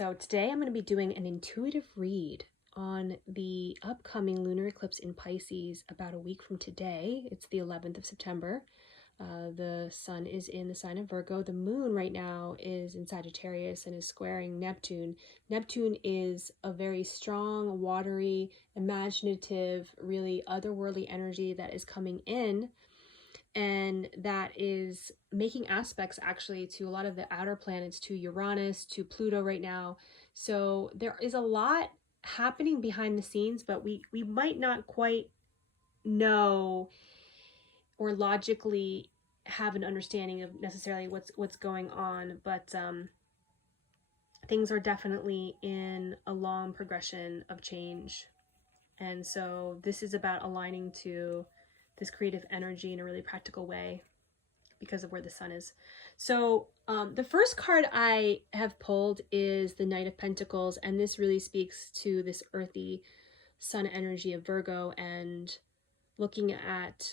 So today I'm going to be doing an intuitive read on the upcoming lunar eclipse in Pisces about a week from today. It's the 11th of September. The sun is in the sign of Virgo. The moon right now is in Sagittarius and is squaring Neptune. Neptune is a very strong, watery, imaginative, really otherworldly energy that is coming in, and that is making aspects actually to a lot of the outer planets, to Uranus, to Pluto right now. So there is a lot happening behind the scenes, but we might not quite know or logically have an understanding of necessarily what's going on, but things are definitely in a long progression of change. And so this is about aligning to this creative energy in a really practical way because of where the sun is. So the first card I have pulled is the Knight of Pentacles, and this really speaks to this earthy sun energy of Virgo and looking at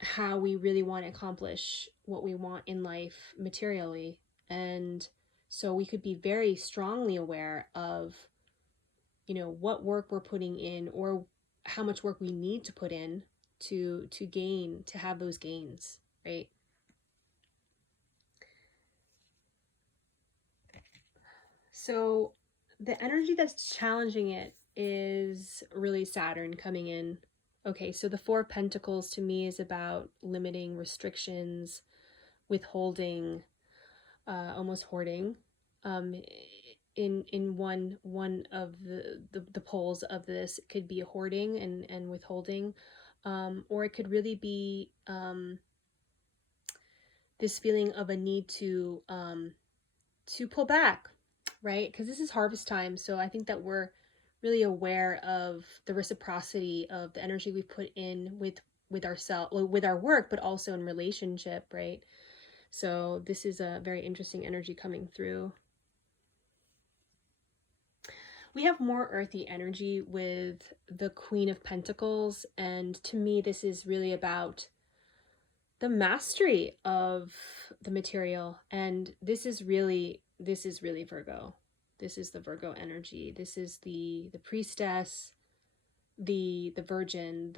how we really want to accomplish what we want in life materially. And so we could be very strongly aware of, you know, what work we're putting in or how much work we need to put in to gain, to have those gains, right? So the energy that's challenging it is really Saturn coming in. Okay, so the Four of Pentacles to me is about limiting, restrictions, withholding, almost hoarding. In one of the poles of this, it could be hoarding and withholding, or it could really be this feeling of a need to pull back, right? Because this is harvest time, so I think that we're really aware of the reciprocity of the energy we put in with ourselves, with our work, but also in relationship, right? So this is a very interesting energy coming through. We have more earthy energy with the Queen of Pentacles, and to me this is really about the mastery of the material, and this is really Virgo. This is the Virgo energy. This is the priestess, the virgin,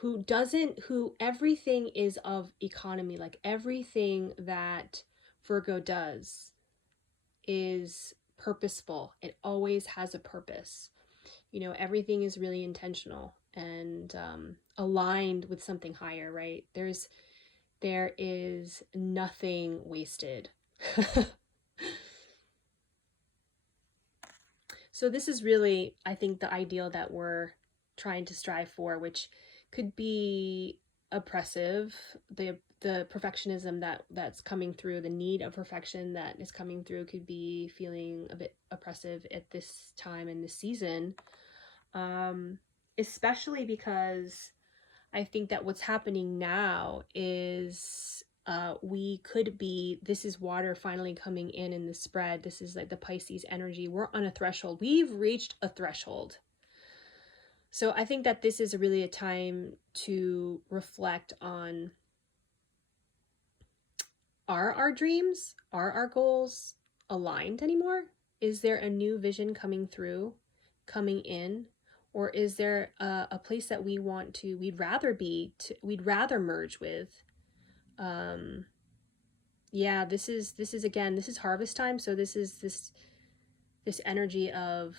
who everything is of economy. Like everything that Virgo does is purposeful. It always has a purpose. You know, everything is really intentional and aligned with something higher, right? There is nothing wasted. So this is really, I think, the ideal that we're trying to strive for, which could be oppressive, the perfectionism that's coming through, the need of perfection that is coming through could be feeling a bit oppressive at this time in this season, especially because I think that what's happening now is this is water finally coming in the spread. This is like the Pisces energy. We're on a threshold. We've reached a threshold. So I think that this is really a time to reflect on, are our dreams, are our goals aligned anymore? Is there a new vision coming through, coming in? Or is there a place that we'd rather merge with? Yeah, this is harvest time. So this is this energy of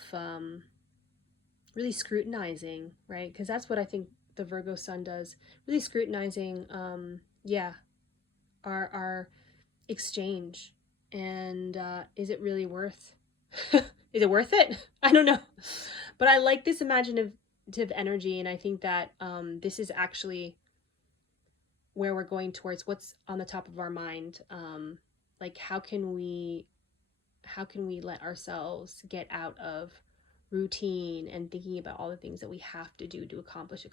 really scrutinizing, right? Because that's what I think the Virgo sun does, really scrutinizing, our exchange. And is it really worth is it worth it? I don't know, but I like this imaginative energy, and I think that this is actually where we're going towards, what's on the top of our mind. Like how can we let ourselves get out of routine and thinking about all the things that we have to do to accomplish.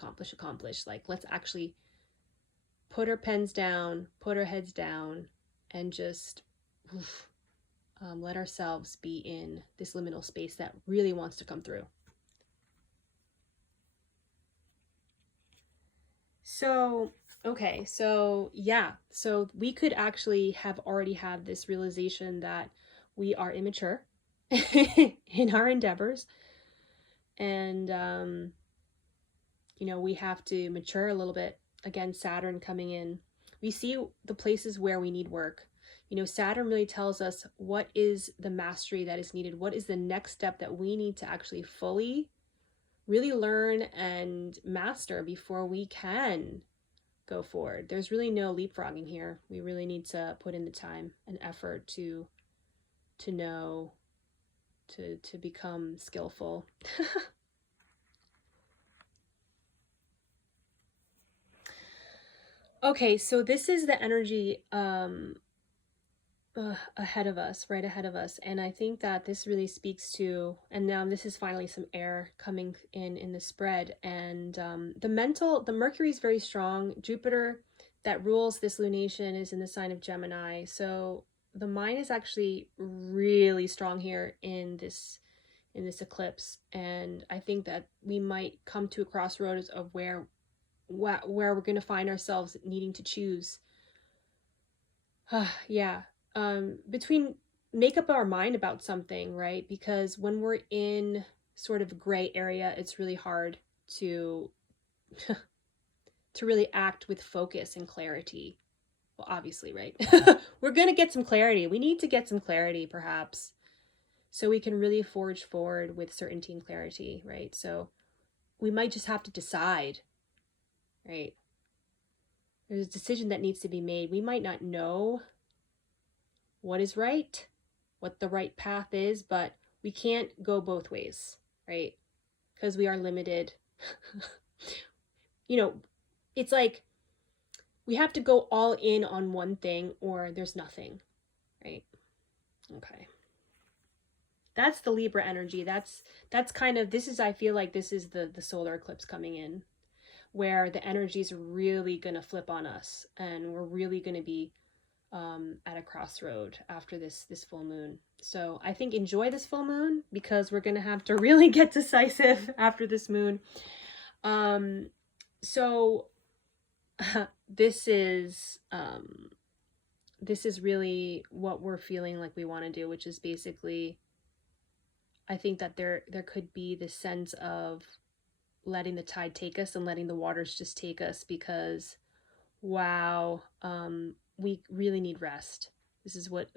Like, let's actually put our pens down, put our heads down, and just let ourselves be in this liminal space that really wants to come through. So, okay, so yeah, so we could actually have already had this realization that we are immature, in our endeavors. And, we have to mature a little bit. Again, Saturn coming in. We see the places where we need work. Saturn really tells us what is the mastery that is needed. What is the next step that we need to actually fully really learn and master before we can go forward. There's really no leapfrogging here. We really need to put in the time and effort to know, to become skillful. Okay, so this is the energy ahead of us, right ahead of us. And I think that this really speaks to, and now this is finally some air coming in the spread. And the Mercury is very strong. Jupiter that rules this lunation is in the sign of Gemini. So the mind is actually really strong here in this eclipse. And I think that we might come to a crossroads of where we're going to find ourselves needing to choose. Yeah. Between make up our mind about something, right? Because when we're in sort of a gray area, it's really hard to to really act with focus and clarity. Well, obviously, right? We're going to get some clarity. We need to get some clarity, perhaps, so we can really forge forward with certainty and clarity, right? So we might just have to decide, right? There's a decision that needs to be made. We might not know what is right, what the right path is, but we can't go both ways, right? Because we are limited. It's like we have to go all in on one thing or there's nothing, right? Okay. That's the Libra energy. That's kind of, I feel like this is the solar eclipse coming in, where the energy is really going to flip on us and we're really going to be at a crossroad after this full moon. So I think enjoy this full moon, because we're going to have to really get decisive after this moon. So this is really what we're feeling like we want to do, which is basically, I think that there could be this sense of letting the tide take us and letting the waters just take us, because wow, we really need rest. This is what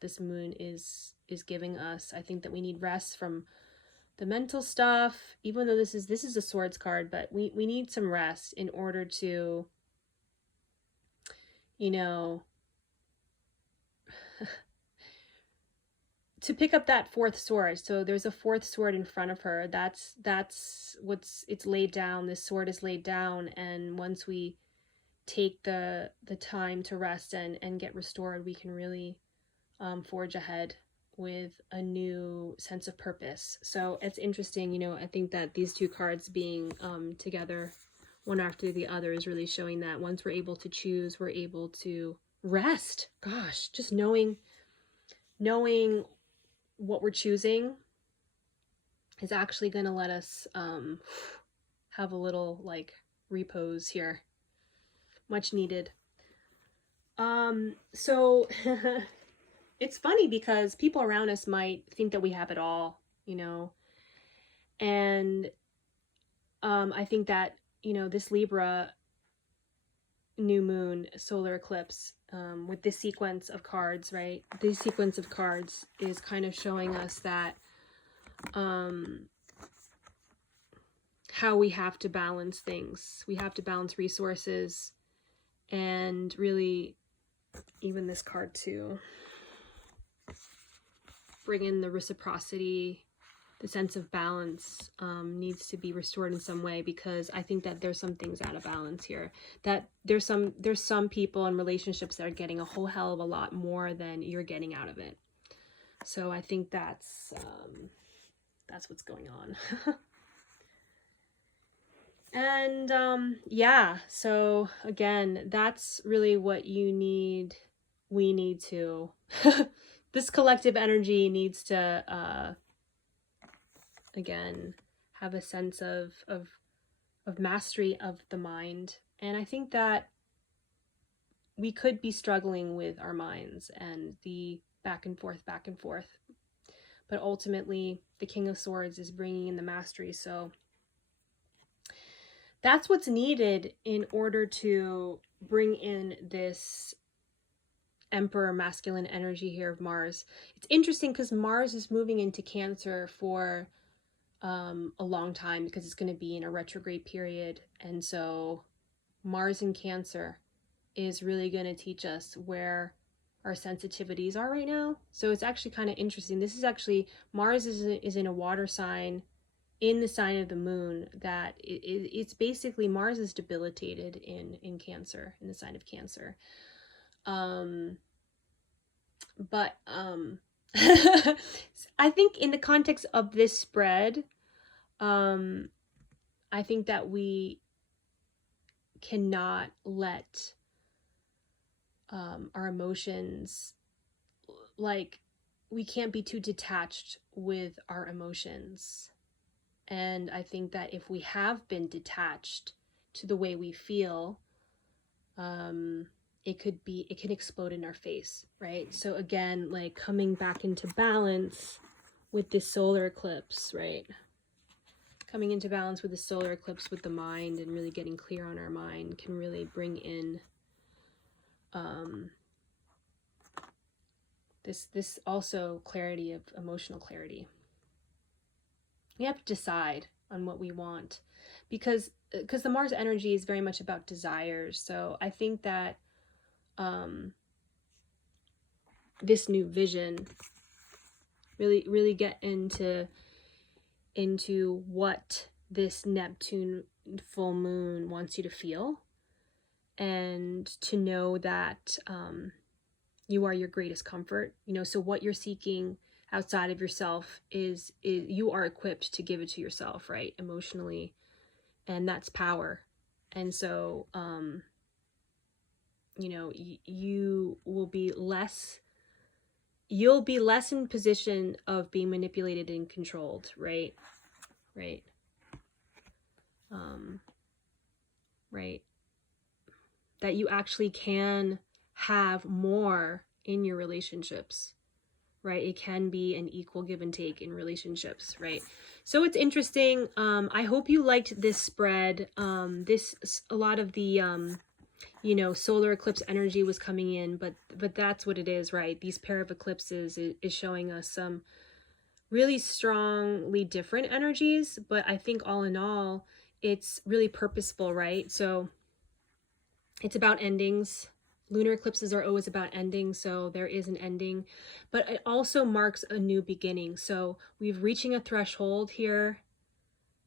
this moon is giving us. I think that we need rest from the mental stuff, even though this is a swords card, but we need some rest in order to, to pick up that fourth sword. So there's a fourth sword in front of her. That's it's laid down. This sword is laid down, and once we take the time to rest and get restored, we can really forge ahead with a new sense of purpose. So it's interesting, I think that these two cards being together one after the other is really showing that once we're able to choose, we're able to rest. Gosh, just knowing what we're choosing is actually going to let us have a little like repose here. Much needed. So it's funny because people around us might think that we have it all, and I think that, this Libra new moon solar eclipse, with this sequence of cards, right? This sequence of cards is kind of showing us that how we have to balance things. We have to balance resources, and really, even this card too, bring in the reciprocity, the sense of balance needs to be restored in some way, because I think that there's some things out of balance here. That there's some people in relationships that are getting a whole hell of a lot more than you're getting out of it. So I think that's what's going on. And yeah, so again, that's really what you need. We need to this collective energy needs to again have a sense of mastery of the mind. And I think that we could be struggling with our minds and the back and forth, but ultimately the King of Swords is bringing in the mastery. So that's what's needed in order to bring in this Emperor masculine energy here of Mars. It's interesting because Mars is moving into Cancer for a long time, because it's going to be in a retrograde period. And so Mars in Cancer is really going to teach us where our sensitivities are right now. So it's actually kind of interesting. This is actually, Mars is in a water sign in the sign of the moon, that it's basically, Mars is debilitated in Cancer, in the sign of Cancer. But I think in the context of this spread, I think that we cannot let our emotions, like, we can't be too detached with our emotions. And I think that if we have been detached to the way we feel, it can explode in our face, right? So again, like, coming back into balance with this solar eclipse, right? Coming into balance with the solar eclipse with the mind, and really getting clear on our mind, can really bring in this also clarity of emotional clarity. We have to decide on what we want, because the Mars energy is very much about desires. So I think that this new vision, really get into what this Neptune full moon wants you to feel, and to know that you are your greatest comfort. You know, so what you're seeking outside of yourself is you are equipped to give it to yourself, right? Emotionally. And that's power. And so, you know, you'll be less in position of being manipulated and controlled, right? Right. Right. That you actually can have more in your relationships, right? It can be an equal give and take in relationships, right? So it's interesting. I hope you liked this spread. A lot of the, you know, solar eclipse energy was coming in, but that's what it is, right? These pair of eclipses is showing us some really strongly different energies, but I think all in all, it's really purposeful, right? So it's about endings. Lunar eclipses are always about ending, so there is an ending, but it also marks a new beginning. So we're reaching a threshold here,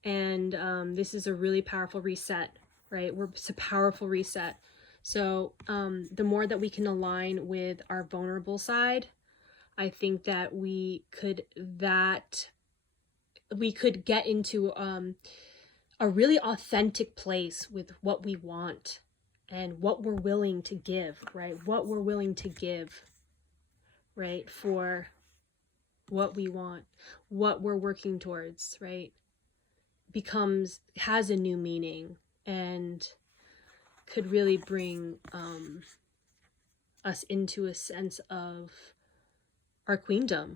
and this is a really powerful reset, right? It's a powerful reset. So the more that we can align with our vulnerable side, I think that we could get into a really authentic place with what we want and what we're willing to give, right? What we're willing to give, right? For what we want, what we're working towards, right? Has a new meaning, and could really bring us into a sense of our queendom,